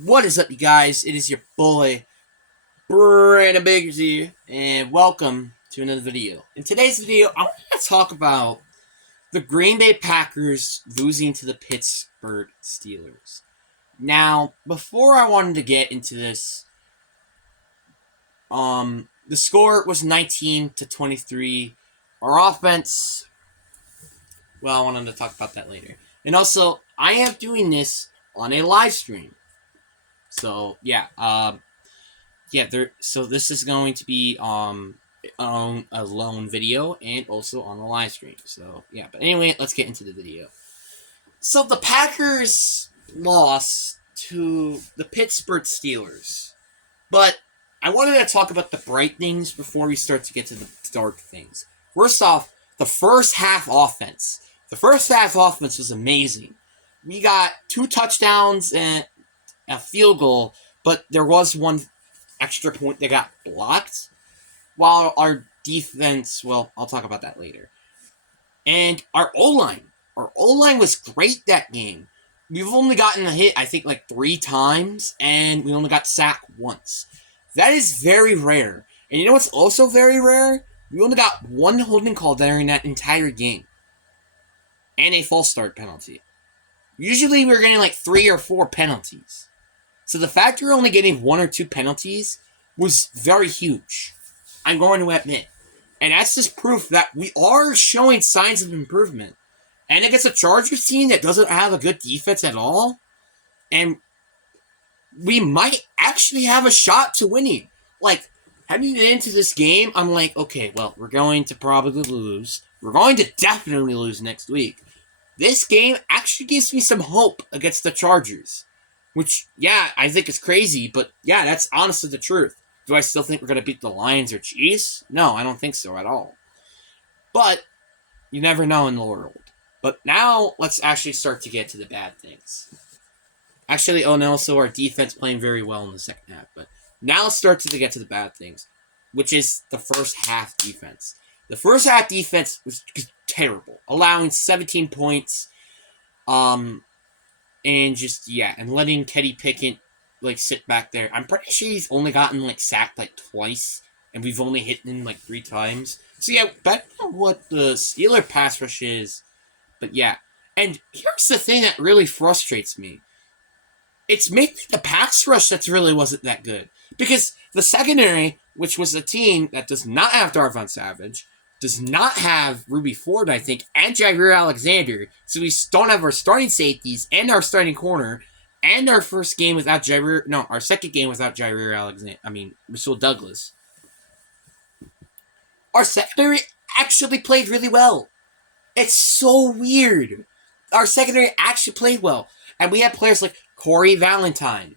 What is up, you guys? It is your boy, Brandon Bakers here, and welcome to another video. In today's video, I want to talk about the Green Bay Packers losing to the Pittsburgh Steelers. Now, before I wanted to get into this, the score was 19-23. Our offense, well, I wanted to talk about that later. And also, I am doing this on a live stream. So, so this is going to be on a lone video and also on the live stream. So yeah, but anyway, let's get into the video. So the Packers lost to the Pittsburgh Steelers, but I wanted to talk about the bright things before we start to get to the dark things. First off, the first half offense. The first half offense was amazing. We got 2 touchdowns and a field goal, but there was one extra point that got blocked. While our defense, well, I'll talk about that later. And our O-line was great that game. We've only gotten a hit, I think, like 3 times, and we only got sacked once. That is very rare. And you know what's also very rare? We only got 1 holding call during that entire game. And a false start penalty. Usually we're getting like 3 or 4 penalties. So the fact you're only getting 1 or 2 penalties was very huge. I'm going to admit. And that's just proof that we are showing signs of improvement. And against a Chargers team that doesn't have a good defense at all, and we might actually have a shot to winning. Like, heading into this game, I'm like, okay, well, we're going to probably lose. We're going to definitely lose next week. This game actually gives me some hope against the Chargers. Which, yeah, I think is crazy, but yeah, that's honestly the truth. Do I still think we're going to beat the Lions or Chiefs? No, I don't think so at all. But you never know in the world. But now let's actually start to get to the bad things. Actually, oh no, so our defense playing very well in the second half. But now let's start to get to the bad things, which is the first half defense. The first half defense was terrible, allowing 17 points, and letting Kenny Pickett sit back there. I'm pretty sure he's only gotten sacked twice, and we've only hit him 3 times. So yeah, better than what the Steeler pass rush is. But yeah, and here's the thing that really frustrates me. It's mainly the pass rush that really wasn't that good. Because the secondary, which was a team that does not have Darvon Savage, does not have Ruby Ford, I think, and Jair Alexander. So we don't have our starting safeties and our starting corner, and our first game without Jair. No, our second game without Jair Alexander. Rasul Douglas. Our secondary actually played really well. It's so weird. Our secondary actually played well, and we had players like Corey Valentine,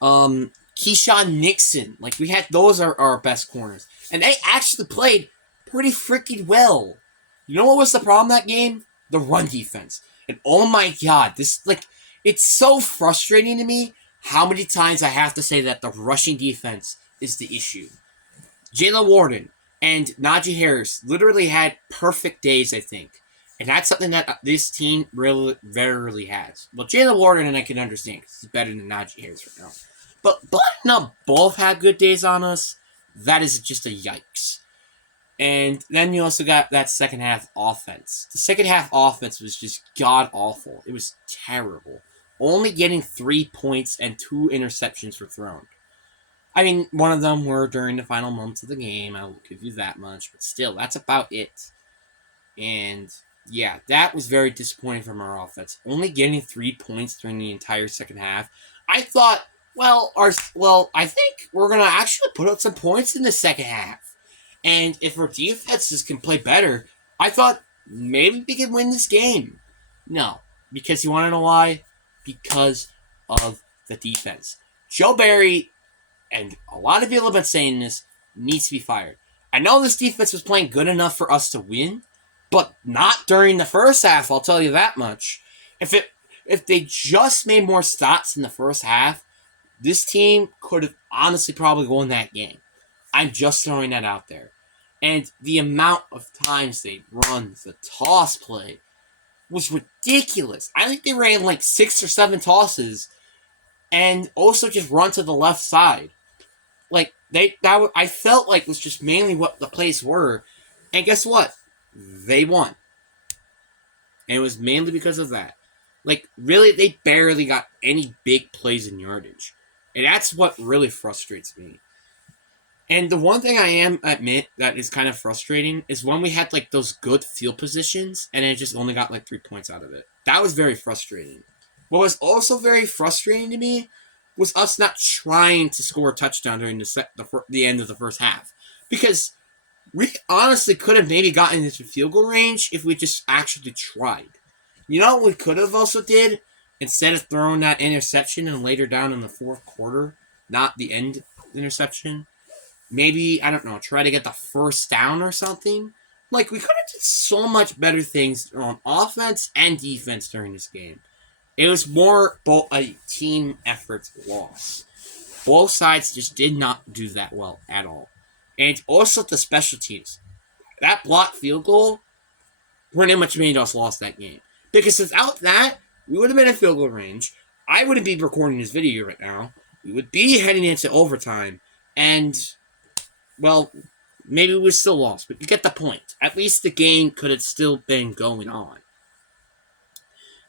Keyshawn Nixon. We had those are our best corners, and they actually played pretty freaking well. You know what was the problem that game? The run defense. And oh my god, it's so frustrating to me how many times I have to say that the rushing defense is the issue. Jaylen Warren and Najee Harris literally had perfect days, I think. And that's something that this team really, rarely has. Well, Jaylen Warren, and I can understand because he's better than Najee Harris right now. But not both had good days on us. That is just a yikes. And then you also got that second half offense. The second half offense was just god awful. It was terrible. Only getting 3 points and 2 interceptions were thrown. One of them were during the final moments of the game. I'll give you that much. But still, that's about it. And yeah, that was very disappointing from our offense. Only getting 3 points during the entire second half. I thought, I think we're going to actually put up some points in the second half. And if our defenses can play better, I thought maybe we could win this game. No, because you want to know why? Because of the defense. Joe Barry, and a lot of people have been saying this, needs to be fired. I know this defense was playing good enough for us to win, but not during the first half, I'll tell you that much. If they just made more stops in the first half, this team could have honestly probably won that game. I'm just throwing that out there. And the amount of times they run the toss play was ridiculous. I think they ran 6 or 7 tosses, and also just run to the left side. Like I felt like was just mainly what the plays were, and guess what? They won, and it was mainly because of that. Like really, they barely got any big plays in yardage, and that's what really frustrates me. And the one thing I am admit that is kind of frustrating is when we had like those good field positions and it just only got like 3 points out of it. That was very frustrating. What was also very frustrating to me was us not trying to score a touchdown during the end of the first half, because we honestly could have maybe gotten into field goal range if we just actually tried. You know what we could have also did? Instead of throwing that interception and later down in the fourth quarter, not the end interception, maybe, I don't know, try to get the first down or something. Like, we could have did so much better things on offense and defense during this game. It was more a team effort loss. Both sides just did not do that well at all. And also the special teams. That blocked field goal pretty much made us lost that game. Because without that, we would have been in field goal range. I wouldn't be recording this video right now. We would be heading into overtime. And, well, maybe we still lost, but you get the point. At least the game could have still been going on,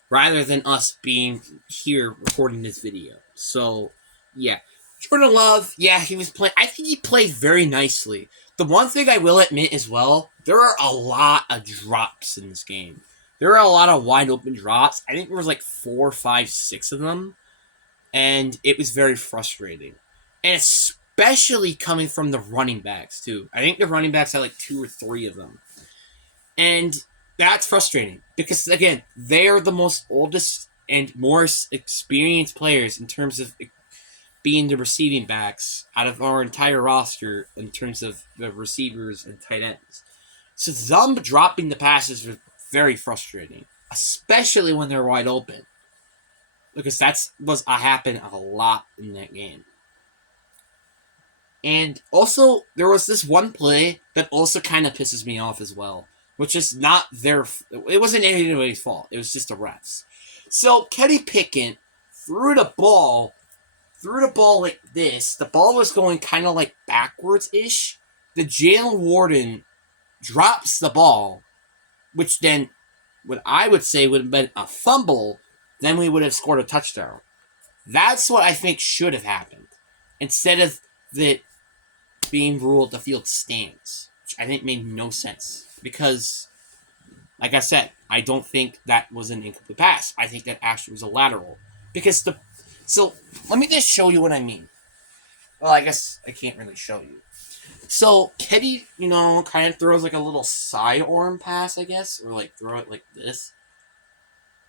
rather than us being here recording this video. So, yeah. Jordan Love, yeah, he was playing. I think he played very nicely. The one thing I will admit as well, there are a lot of drops in this game. There are a lot of wide open drops. I think there was like 4, 5, 6 of them. And it was very frustrating. And especially coming from the running backs, too. I think the running backs had like 2 or 3 of them. And that's frustrating. Because, again, they're the most oldest and more experienced players in terms of being the receiving backs out of our entire roster in terms of the receivers and tight ends. So them dropping the passes was very frustrating, especially when they're wide open, because that happened a lot in that game. And also, there was this one play that also kind of pisses me off as well, which is not their. It wasn't anybody's fault. It was just the refs. So Kenny Pickett threw the ball like this. The ball was going kind of like backwards-ish. The Jalen Warden drops the ball, which then, what I would say would have been a fumble, then we would have scored a touchdown. That's what I think should have happened. Instead of the being ruled the field stands, which I think made no sense. Because, like I said, I don't think that was an incomplete pass. I think that actually was a lateral. Because So, let me just show you what I mean. Well, I guess I can't really show you. So, Teddy, kind of throws like a little sidearm pass, I guess, or like throw it like this.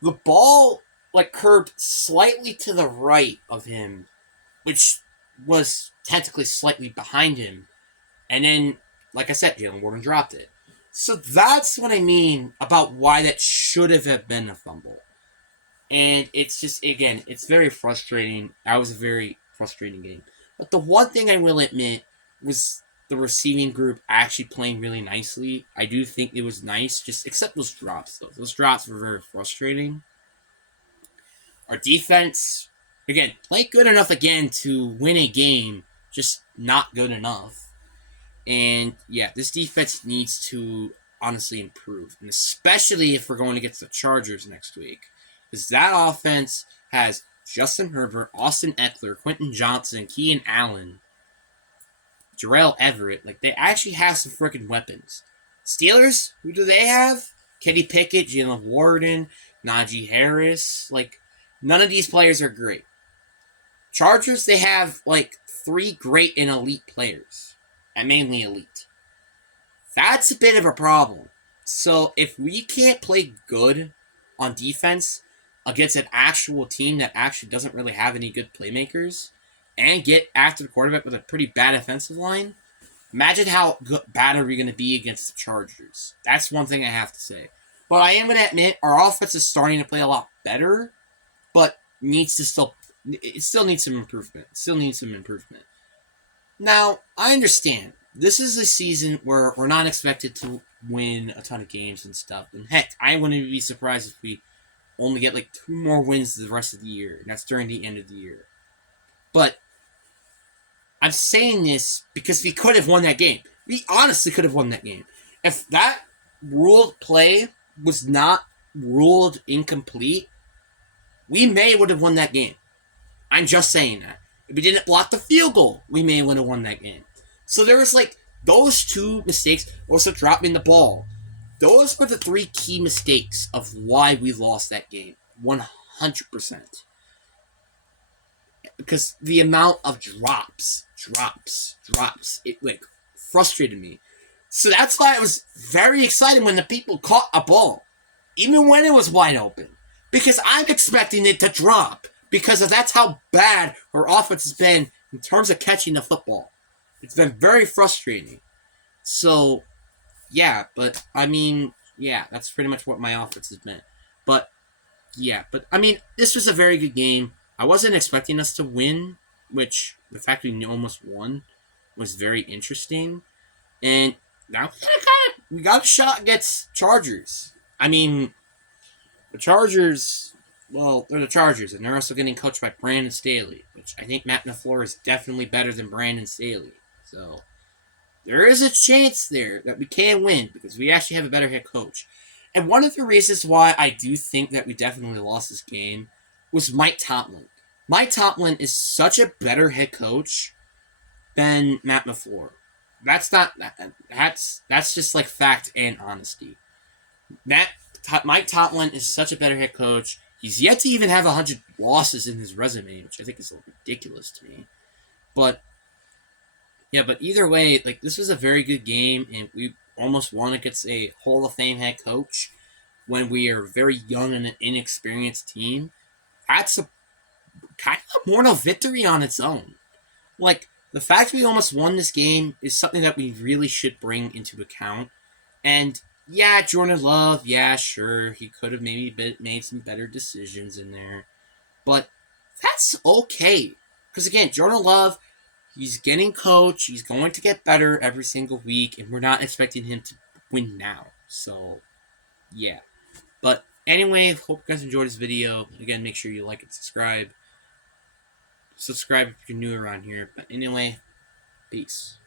The ball, like, curved slightly to the right of him, which was technically slightly behind him. And then, like I said, Jalen Warden dropped it. So, that's what I mean about why that should have been a fumble. And it's just, again, it's very frustrating. That was a very frustrating game. But the one thing I will admit was the receiving group actually playing really nicely. I do think it was nice, just except those drops, though. Those drops were very frustrating. Our defense, again, played good enough again to win a game, just not good enough. And, yeah, this defense needs to honestly improve. And especially if we're going against the Chargers next week. Because that offense has Justin Herbert, Austin Eckler, Quentin Johnson, Keenan Allen, Jarrell Everett. Like, they actually have some freaking weapons. Steelers, who do they have? Kenny Pickett, Jalen Warden, Najee Harris. Like, none of these players are great. Chargers, they have, like, 3 great and elite players. And mainly elite. That's a bit of a problem. So, if we can't play good on defense against an actual team that actually doesn't really have any good playmakers, and get after the quarterback with a pretty bad offensive line, imagine how bad are we going to be against the Chargers. That's one thing I have to say. But I am going to admit, our offense is starting to play a lot better, but it still needs some improvement. Now, I understand. This is a season where we're not expected to win a ton of games and stuff. And heck, I wouldn't be surprised if we only get like 2 more wins the rest of the year, and that's during the end of the year. But I'm saying this because we could have won that game. We honestly could have won that game. If that ruled play was not ruled incomplete, we may would have won that game. I'm just saying that. If we didn't block the field goal, we may would have won that game. So there was like those two mistakes, also dropping the ball. Those were the three key mistakes of why we lost that game. 100%. Because the amount of drops, it like frustrated me. So that's why I was very excited when the people caught a ball, even when it was wide open. Because I'm expecting it to drop. Because that's how bad our offense has been in terms of catching the football. It's been very frustrating. So, yeah, but I mean, yeah, that's pretty much what my offense has been. But, yeah, but I mean, this was a very good game. I wasn't expecting us to win, which the fact we almost won was very interesting. And now we got a shot against Chargers. I mean, the Chargers, well, they're the Chargers, and they're also getting coached by Brandon Staley, which I think Matt LaFleur is definitely better than Brandon Staley. So there is a chance there that we can win because we actually have a better head coach. And one of the reasons why I do think that we definitely lost this game was Mike Tomlin. Mike Tomlin is such a better head coach than Matt LaFleur. That's just like fact and honesty. Mike Tomlin is such a better head coach. He's yet to even have 100 losses in his resume, which I think is ridiculous to me. But yeah, but either way, like this was a very good game, and we almost won against a Hall of Fame head coach when we are very young and an inexperienced team. That's a kind of a moral victory on its own. Like, the fact we almost won this game is something that we really should bring into account. And yeah, Jordan Love, yeah, sure, he could have maybe made some better decisions in there. But that's okay. Because again, Jordan Love, he's getting coached, he's going to get better every single week, and we're not expecting him to win now. So, yeah. But anyway, hope you guys enjoyed this video. Again, make sure you like and subscribe. Subscribe if you're new around here. But anyway, peace.